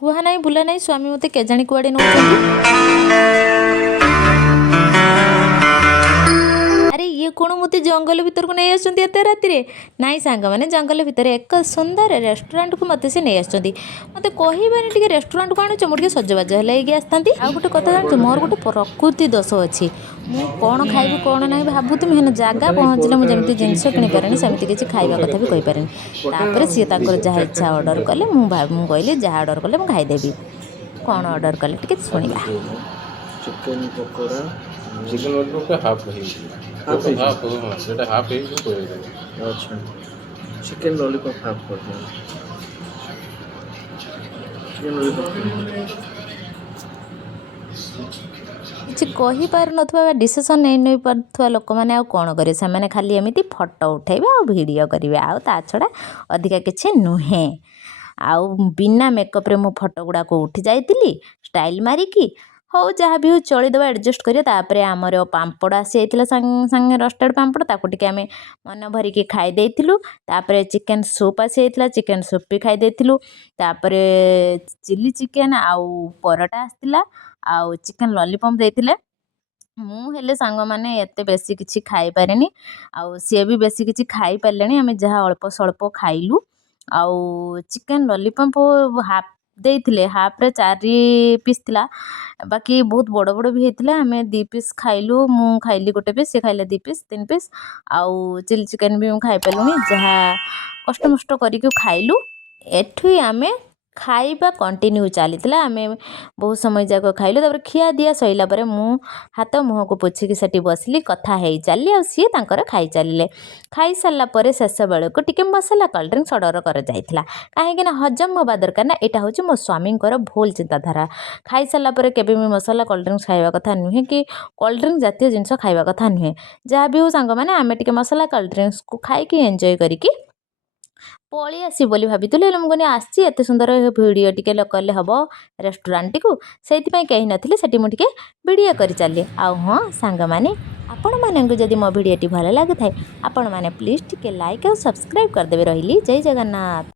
କୁହା ନାହିଁ ବୁଲା ନାହିଁ ସ୍ୱାମୀ ମୋତେ କେଜାଣି କୁଆଡ଼େ ନେଉଛନ୍ତି। ଆରେ ଇଏ କ'ଣ ମୋତେ ଜଙ୍ଗଲ ଭିତରକୁ ନେଇ ଆସୁଛନ୍ତି ଏତେ ରାତିରେ? ନାଇଁ ସାଙ୍ଗମାନେ, ଜଙ୍ଗଲ ଭିତରେ ଏକ ସୁନ୍ଦର ରେଷ୍ଟୁରାଣ୍ଟକୁ ମୋତେ ସେ ନେଇ ଆସିଛନ୍ତି। ମୋତେ କହିବାନି ଟିକେ ରେଷ୍ଟୁରାଣ୍ଟକୁ ଆଣୁଛ, ମୁଁ ଟିକେ ସଜବାଜ ହେଲେ ହେଇକି ଆସିଥାନ୍ତି। ଆଉ ଗୋଟେ କଥା ଜାଣିଛୁ, ମୋର ଗୋଟେ ପ୍ରକୃତି ଦୋଷ ଅଛି। ମୁଁ କ'ଣ ଖାଇବି କ'ଣ ନାହିଁ ଭାବୁଥିମି, ହେଲେ ଜାଗା ପହଞ୍ଚିଲେ ମୁଁ ଯେମିତି ଜିନିଷ କିଣିପାରେନି ସେମିତି କିଛି ଖାଇବା କଥା ବି କହିପାରେନି। ତାପରେ ସିଏ ତାଙ୍କର ଯାହା ଇଚ୍ଛା ଅର୍ଡ଼ର କଲେ, ମୁଁ କହିଲି ଯାହା ଅର୍ଡ଼ର କଲେ ମୁଁ ଖାଇଦେବି। କ'ଣ ଅର୍ଡ଼ର କଲେ ଟିକେ ଶୁଣିବା। ଚିକେନ ପକୋଡ଼ା चिकन लॉलीपॉप का हाफ है हाफ हाँ जेटा हाफ है वो कोई अच्छा चिकेन लॉलीपॉप हाफ कर दिया चिकेन लॉलीपॉप କିଛି କହିପାରୁନଥିବା ବା ଡିସିସନ୍ ନେଇପାରୁଥିବା ଲୋକମାନେ ଆଉ କ'ଣ କରିବେ? ସେମାନେ ଖାଲି ଏମିତି ଫଟୋ ଉଠାଇବେ ଆଉ ଭିଡ଼ିଓ କରିବେ, ଆଉ ତା ଛଡ଼ା ଅଧିକା କିଛି ନୁହେଁ। ଆଉ ବିନା ମେକଅପ୍ରେ ମୁଁ ଫଟୋ ଗୁଡ଼ାକ ଉଠି ଯାଇଥିଲି ଷ୍ଟାଇଲ୍ ମାରିକି। ହଉ ଯାହା ବି ହଉ ଚଳିଦେବା, ଆଡ଼ଜଷ୍ଟ କରିବା। ତାପରେ ଆମର ପାମ୍ପଡ଼ ଆସିଯାଇଥିଲା ସାଙ୍ଗେ ରୋଷ୍ଟେଡ଼ ପାମ୍ପଡ଼, ତାକୁ ଟିକେ ଆମେ ମନ ଭରିକି ଖାଇ ଦେଇଥିଲୁ। ତାପରେ ଚିକେନ୍ ସୁପ୍ ଆସିଯାଇଥିଲା, ଚିକେନ୍ ସୁପ୍ ବି ଖାଇ ଦେଇଥିଲୁ। ତାପରେ ଚିଲି ଚିକେନ୍ ଆଉ ପରଟା ଆସିଥିଲା, ଆଉ ଚିକେନ୍ ଲଲିପପ୍ ଦେଇଥିଲେ। ମୁଁ ହେଲେ ସାଙ୍ଗମାନେ ଏତେ ବେଶୀ କିଛି ଖାଇପାରେନି, ଆଉ ସିଏ ବି ବେଶୀ କିଛି ଖାଇପାରିଲେଣି। ଆମେ ଯାହା ଅଳ୍ପ ସ୍ୱଳ୍ପ ଖାଇଲୁ। ଆଉ ଚିକେନ୍ ଲଲିପପ୍ ହାଫ୍ ଦେଇଥିଲେ, ହାଫ୍ରେ 4 ପିସ୍ ଥିଲା, ବାକି ବହୁତ ବଡ଼ ବଡ଼ ବି ହେଇଥିଲା। ଆମେ 2 ପିସ୍ ଖାଇଲୁ, ମୁଁ ଖାଇଲି 1 ପିସ୍, ସେ ଖାଇଲେ 2 ପିସ୍, 3 ପିସ୍। ଆଉ ଚିଲି ଚିକେନ୍ ବି ମୁଁ ଖାଇପାରିଲୁଣି, ଯାହା କଷ୍ଟମଷ୍ଟ କରିକି ଖାଇଲୁ। ଏଠୁ ଆମେ ଖାଇବା କଣ୍ଟିନ୍ୟୁ ଚାଲିଥିଲା। ଆମେ ବହୁତ ସମୟ ଯାକ ଖାଇଲୁ। ତାପରେ ଖିଆ ଦିଆ ସରିଲା ପରେ ମୁଁ ହାତ ମୁହଁକୁ ପୋଛିକି ସେଠି ବସିଲି, କଥା ହେଇ ଚାଲିଲି, ଆଉ ସିଏ ତାଙ୍କର ଖାଇ ଚାଲିଲେ। ଖାଇସାରିଲା ପରେ ଶେଷ ବେଳକୁ ଟିକେ ମସଲା କୋଲ୍ଡ ଡ୍ରିଙ୍କ୍ସ ଅର୍ଡ଼ର କରାଯାଇଥିଲା, କାହିଁକିନା ହଜମ ହେବା ଦରକାର ନା। ଏଇଟା ହେଉଛି ମୋ ସ୍ୱାମୀଙ୍କର ଭୁଲ ଚିନ୍ତାଧାରା। ଖାଇସାରିଲା ପରେ କେବେ ବି ମସଲା କୋଲ୍ଡ ଡ୍ରିଙ୍କ୍ସ ଖାଇବା କଥା ନୁହେଁ, କି କୋଲ୍ଡ ଡ୍ରିଙ୍କ୍ ଜାତୀୟ ଜିନିଷ ଖାଇବା କଥା ନୁହେଁ। ଯାହା ବି ହଉ ସାଙ୍ଗମାନେ, ଆମେ ଟିକେ ମସଲା କୋଲ୍ଡ ଡ୍ରିଙ୍କ୍ସକୁ ଖାଇକି ଏନ୍ଜୟ କରିକି ପଳେଇ ଆସିବି ବୋଲି ଭାବିଥିଲି। ହେଲେ ମୁଁ କହିଲି ଆସିଛି, ଏତେ ସୁନ୍ଦର ଭିଡ଼ିଓ ଟିକେ କଲେ ହେବ ରେଷ୍ଟୁରାଣ୍ଟଟିକୁ, ସେଇଥିପାଇଁ କେହି ନଥିଲେ ସେଠି ମୁଁ ଟିକେ ଭିଡ଼ିଓ କରିଚାଲିଲି। ଆଉ ହଁ ସାଙ୍ଗମାନେ, ଆପଣମାନଙ୍କୁ ଯଦି ମୋ ଭିଡ଼ିଓଟି ଭଲ ଲାଗୁଥାଏ, ଆପଣମାନେ ପ୍ଲିଜ୍ ଟିକେ ଲାଇକ୍ ଆଉ ସବସ୍କ୍ରାଇବ୍ କରିଦେବେ। ରହିଲି, ଜୟ ଜଗନ୍ନାଥ।